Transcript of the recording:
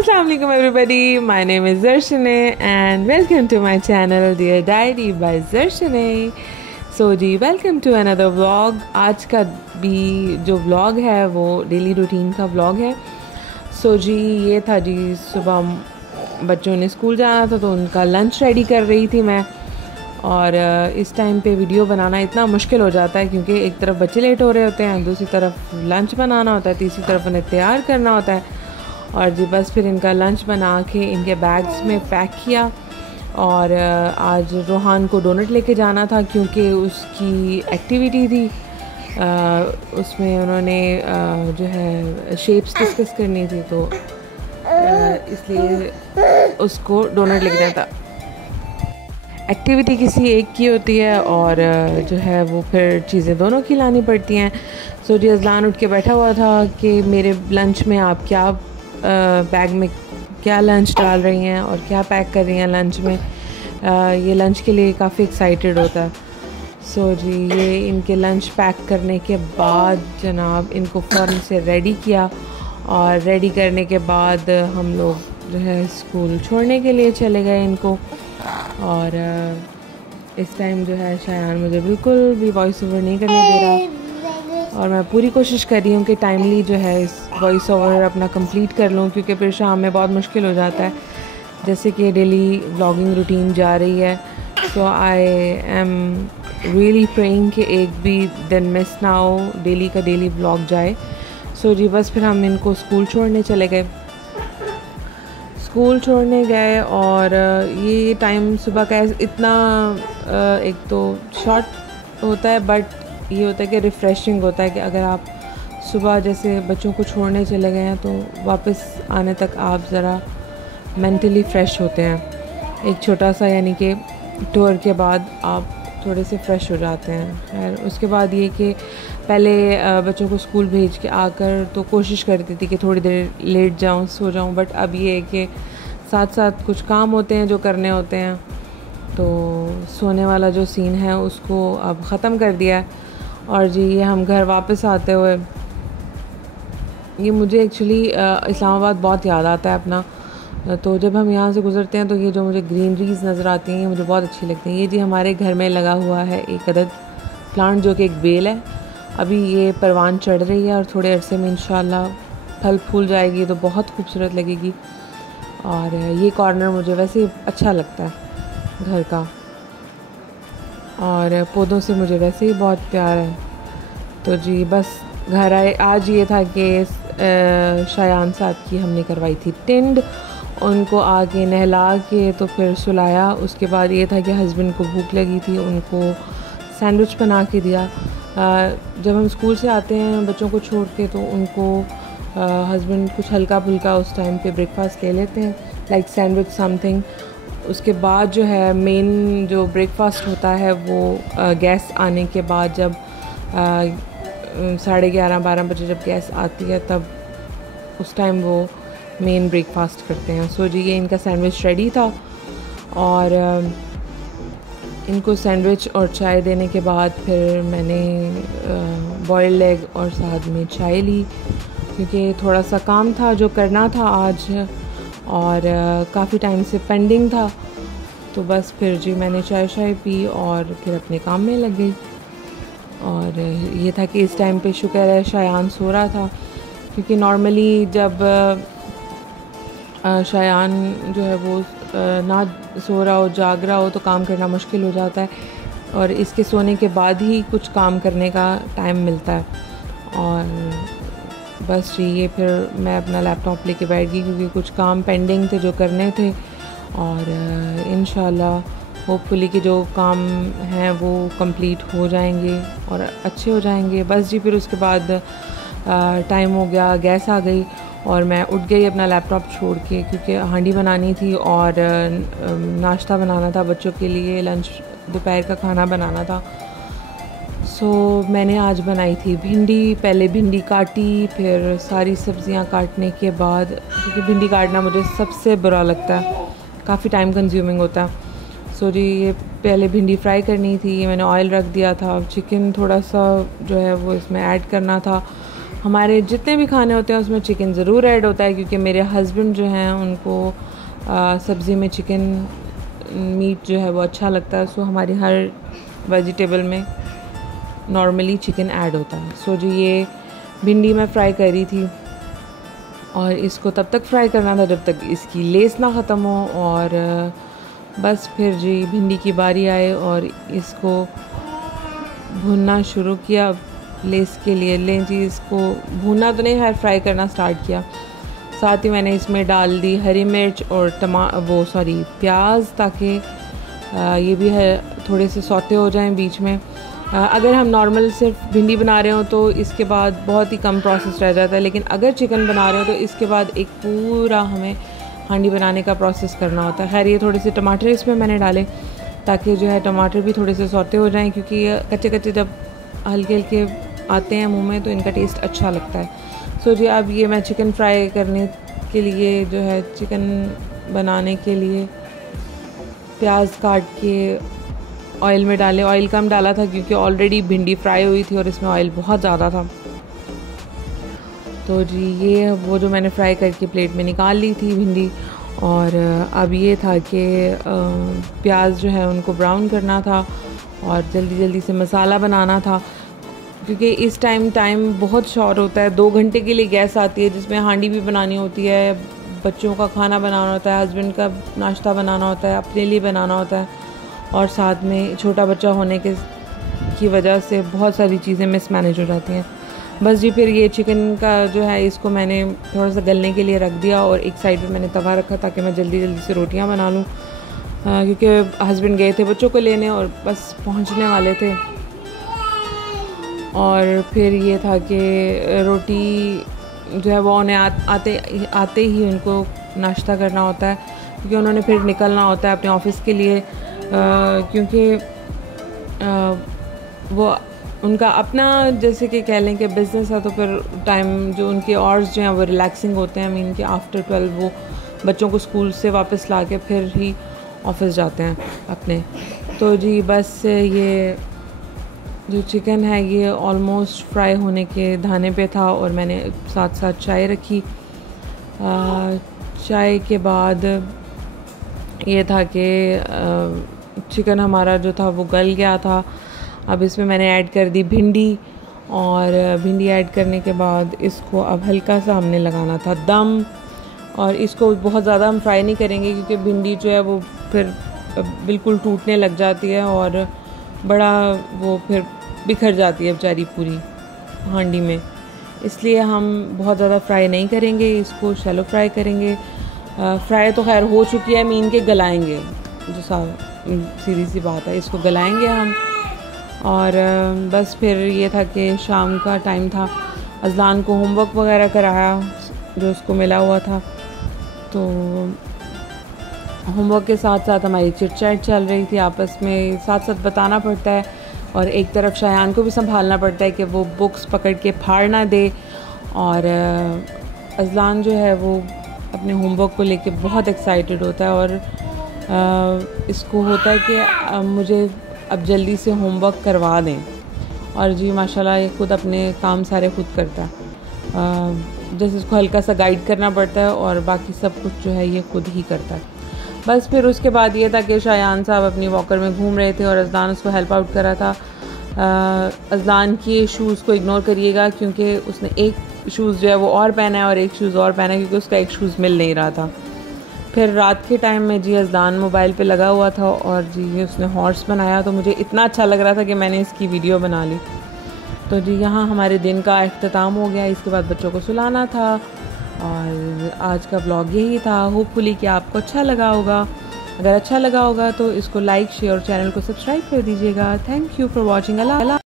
Assalamu alaikum everybody, my name is Zarshane and welcome to my channel Dear Diary by Zarshane. So जी welcome to another vlog. आज का भी जो vlog है वो daily routine का व्लॉग है। सो जी ये था जी, सुबह बच्चों ने स्कूल जाना था तो उनका लंच रेडी कर रही थी मैं। और इस टाइम पे वीडियो बनाना इतना मुश्किल हो जाता है क्योंकि एक तरफ बच्चे लेट हो रहे होते हैं, दूसरी तरफ लंच बनाना होता है, तीसरी तरफ उन्हें तैयार करना होता है। और जी बस फिर इनका लंच बना के इनके बैग्स में पैक किया। और आज रोहान को डोनट लेके जाना था क्योंकि उसकी एक्टिविटी थी, उसमें उन्होंने जो है शेप्स डिस्कस करनी थी, तो इसलिए उसको डोनट लेके जाना था। एक्टिविटी किसी एक की होती है और जो है वो फिर चीज़ें दोनों की लानी पड़ती हैं। सो जी अज़लान उठ के बैठा हुआ था कि मेरे लंच में आप क्या बैग में क्या लंच डाल रही हैं और क्या पैक कर रही हैं लंच में। ये लंच के लिए काफ़ी एक्साइटेड होता है। सो जी ये इनके लंच पैक करने के बाद जनाब इनको फ़ौरन से रेडी किया और रेडी करने के बाद हम लोग जो है स्कूल छोड़ने के लिए चले गए इनको। और इस टाइम जो है शायान मुझे बिल्कुल भी वॉइस ओवर नहीं करने दे रहा और मैं पूरी कोशिश कर रही हूँ कि टाइमली जो है इस वॉइस ओवर अपना कंप्लीट कर लूँ, क्योंकि फिर शाम में बहुत मुश्किल हो जाता है जैसे कि डेली व्लॉगिंग रूटीन जा रही है। सो आई एम रियली प्रेइंग कि एक भी दिन मिस ना हो, डेली का डेली व्लॉग जाए। सो जी बस फिर हम इनको स्कूल छोड़ने चले गए। स्कूल छोड़ने गए और ये टाइम सुबह का इतना एक तो शॉर्ट होता है, बट ये होता है कि रिफ़्रेशिंग होता है कि अगर आप सुबह जैसे बच्चों को छोड़ने चले गए हैं तो वापस आने तक आप ज़रा मेंटली फ़्रेश होते हैं। एक छोटा सा यानी कि टूर के बाद आप थोड़े से फ़्रेश हो जाते हैं। खैर उसके बाद ये कि पहले बच्चों को स्कूल भेज के आकर तो कोशिश करती थी कि थोड़ी देर लेट जाऊं, सो जाऊं, बट अब ये है कि साथ साथ कुछ काम होते हैं जो करने होते हैं, तो सोने वाला जो सीन है उसको अब ख़त्म कर दिया है। और जी ये हम घर वापस आते हुए, ये मुझे एक्चुअली इस्लामाबाद बहुत याद आता है अपना। तो जब हम यहाँ से गुज़रते हैं तो ये जो मुझे ग्रीनरीज नज़र आती हैं ये मुझे बहुत अच्छी लगती हैं। ये जी हमारे घर में लगा हुआ है एक अदद प्लांट जो कि एक बेल है। अभी ये परवान चढ़ रही है और थोड़े अरसे में इंशाल्लाह फल फूल जाएगी तो बहुत खूबसूरत लगेगी। और ये कॉर्नर मुझे वैसे अच्छा लगता है घर का, और पौधों से मुझे वैसे ही बहुत प्यार है। तो जी बस घर आए, आज ये था कि शायान साहब की हमने करवाई थी टिंड, उनको आके नहला के तो फिर सुलाया। उसके बाद ये था कि हस्बैंड को भूख लगी थी, उनको सैंडविच बना के दिया। जब हम स्कूल से आते हैं बच्चों को छोड़ के तो उनको हस्बैंड कुछ हल्का फुल्का उस टाइम पे ब्रेकफास्ट ले लेते हैं, लाइक सैंडविच समथिंग। उसके बाद जो है मेन जो ब्रेकफास्ट होता है वो गैस आने के बाद, जब 11:30-12 बजे जब गैस आती है तब उस टाइम वो मेन ब्रेकफास्ट करते हैं। सो जी ये इनका सैंडविच रेडी था और इनको सैंडविच और चाय देने के बाद फिर मैंने बॉइल्ड एग और साथ में चाय ली, क्योंकि थोड़ा सा काम था जो करना था आज और काफ़ी टाइम से पेंडिंग था। तो बस फिर जी मैंने चाय शाय पी और फिर अपने काम में लग गई। और ये था कि इस टाइम पे शुक्र है शायान सो रहा था, क्योंकि नॉर्मली जब शायान जो है वो ना सो रहा हो, जाग रहा हो तो काम करना मुश्किल हो जाता है, और इसके सोने के बाद ही कुछ काम करने का टाइम मिलता है। और बस जी ये फिर मैं अपना लैपटॉप लेके बैठ गई क्योंकि कुछ काम पेंडिंग थे जो करने थे, और इंशाल्लाह होपफुली कि जो काम हैं वो कंप्लीट हो जाएंगे और अच्छे हो जाएंगे। बस जी फिर उसके बाद टाइम हो गया, गैस आ गई और मैं उठ गई अपना लैपटॉप छोड़ के, क्योंकि हांडी बनानी थी और नाश्ता बनाना था बच्चों के लिए, लंच दोपहर का खाना बनाना था। सो मैंने आज बनाई थी भिंडी। पहले भिंडी काटी, फिर सारी सब्ज़ियां काटने के बाद, क्योंकि भिंडी काटना मुझे सबसे बुरा लगता है, काफ़ी टाइम कंज्यूमिंग होता है। सो जी ये पहले भिंडी फ्राई करनी थी, मैंने ऑयल रख दिया था। चिकन थोड़ा सा जो है वो इसमें ऐड करना था, हमारे जितने भी खाने होते हैं उसमें चिकन ज़रूर ऐड होता है, क्योंकि मेरे हस्बैंड जो हैं उनको सब्ज़ी में चिकन मीट जो है वो अच्छा लगता है। सो हमारी हर वेजिटेबल में नॉर्मली चिकन ऐड होता है। सो जी ये भिंडी मैं फ्राई कर रही थी और इसको तब तक फ्राई करना था जब तक इसकी लेस ना ख़त्म हो, और बस फिर जी भिंडी की बारी आए और इसको भुनना शुरू किया लेस के लिए। लें जी इसको भुनना तो नहीं, खैर फ्राई करना स्टार्ट किया। साथ ही मैंने इसमें डाल दी हरी मिर्च और प्याज, ताकि ये भी है थोड़े से सौते हो जाएं बीच में। अगर हम नॉर्मल सिर्फ भिंडी बना रहे हो तो इसके बाद बहुत ही कम प्रोसेस रह जाता है, लेकिन अगर चिकन बना रहे हो तो इसके बाद एक पूरा हमें हांडी बनाने का प्रोसेस करना होता है। खैर ये थोड़े से टमाटर इसमें मैंने डाले ताकि जो है टमाटर भी थोड़े से सौते हो जाएं, क्योंकि कच्चे कच्चे जब हल्के हल्के आते हैं मुंह में तो इनका टेस्ट अच्छा लगता है। सो जी अब ये मैं चिकन फ्राई करने के लिए जो है चिकन बनाने के लिए प्याज काट के ऑयल में डाले। ऑयल कम डाला था क्योंकि ऑलरेडी भिंडी फ्राई हुई थी और इसमें ऑयल बहुत ज़्यादा था। तो जी ये वो जो मैंने फ्राई करके प्लेट में निकाल ली थी भिंडी, और अब ये था कि प्याज जो है उनको ब्राउन करना था और जल्दी जल्दी से मसाला बनाना था, क्योंकि इस टाइम बहुत शॉर्ट होता है। 2 घंटे के लिए गैस आती है जिसमें हांडी भी बनानी होती है, बच्चों का खाना बनाना होता है, हस्बैंड का नाश्ता बनाना होता है, अपने लिए बनाना होता है, और साथ में छोटा बच्चा होने की वजह से बहुत सारी चीज़ें मिसमैनेज हो जाती हैं। बस जी फिर ये चिकन का जो है इसको मैंने थोड़ा सा गलने के लिए रख दिया और एक साइड पे मैंने तवा रखा ताकि मैं जल्दी जल्दी से रोटियां बना लूँ, क्योंकि हस्बैंड गए थे बच्चों को लेने और बस पहुंचने वाले थे। और फिर ये था कि रोटी जो है वो उन्हें आते ही उनको नाश्ता करना होता है, क्योंकि उन्होंने फिर निकलना होता है अपने ऑफ़िस के लिए, क्योंकि वो उनका अपना जैसे कि कह लें कि बिज़नेस है, तो फिर टाइम जो उनके आवर्स जो हैं वो रिलैक्सिंग होते हैं। आई मीन कि आफ्टर 12 वो बच्चों को स्कूल से वापस ला के फिर ही ऑफिस जाते हैं अपने। तो जी बस ये जो चिकन है ये ऑलमोस्ट फ्राई होने के धाने पे था, और मैंने साथ साथ चाय रखी। चाय के बाद ये था कि चिकन हमारा जो था वो गल गया था। अब इसमें मैंने ऐड कर दी भिंडी, और भिंडी ऐड करने के बाद इसको अब हल्का सा हमने लगाना था दम, और इसको बहुत ज़्यादा हम फ्राई नहीं करेंगे क्योंकि भिंडी जो है वो फिर बिल्कुल टूटने लग जाती है और बड़ा वो फिर बिखर जाती है बेचारी पूरी हांडी में, इसलिए हम बहुत ज़्यादा फ्राई नहीं करेंगे, इसको शैलो फ्राई करेंगे। फ्राई तो खैर हो चुकी है, मीन के गलाएंगे, जो सीधी सी बात है, इसको गलाएंगे हम। और बस फिर ये था कि शाम का टाइम था, अज़लान को होमवर्क वगैरह कराया जो उसको मिला हुआ था, तो होमवर्क के साथ साथ हमारी चिट चैट चल रही थी आपस में, साथ साथ बताना पड़ता है, और एक तरफ शायान को भी संभालना पड़ता है कि वो बुक्स पकड़ के फाड़ ना दे। और अज़लान जो है वो अपने होमवर्क को लेके बहुत एक्साइटेड होता है, और इसको होता है कि मुझे अब जल्दी से होमवर्क करवा दें, और जी माशाल्लाह ये खुद अपने काम सारे खुद करता है। जैसे इसको हल्का सा गाइड करना पड़ता है और बाकी सब कुछ जो है ये खुद ही करता है। बस फिर उसके बाद ये था कि शायान साहब अपनी वॉकर में घूम रहे थे और अज़लान उसको हेल्प आउट कर रहा था। अज़लान के शूज़ को इग्नोर करिएगा क्योंकि उसने एक शूज़ जो है वो और पहना है और एक शूज़ और पहना है, क्योंकि उसका एक शूज़ मिल नहीं रहा था। फिर रात के टाइम में जी अज़लान मोबाइल पे लगा हुआ था और जी ये उसने हॉर्स बनाया, तो मुझे इतना अच्छा लग रहा था कि मैंने इसकी वीडियो बना ली। तो जी यहाँ हमारे दिन का इख्तिताम हो गया, इसके बाद बच्चों को सुलाना था, और आज का ब्लॉग यही था। होपफुली कि आपको अच्छा लगा होगा, अगर अच्छा लगा होगा तो इसको लाइक शेयर और चैनल को सब्सक्राइब कर दीजिएगा। Thank you for watching. Allah.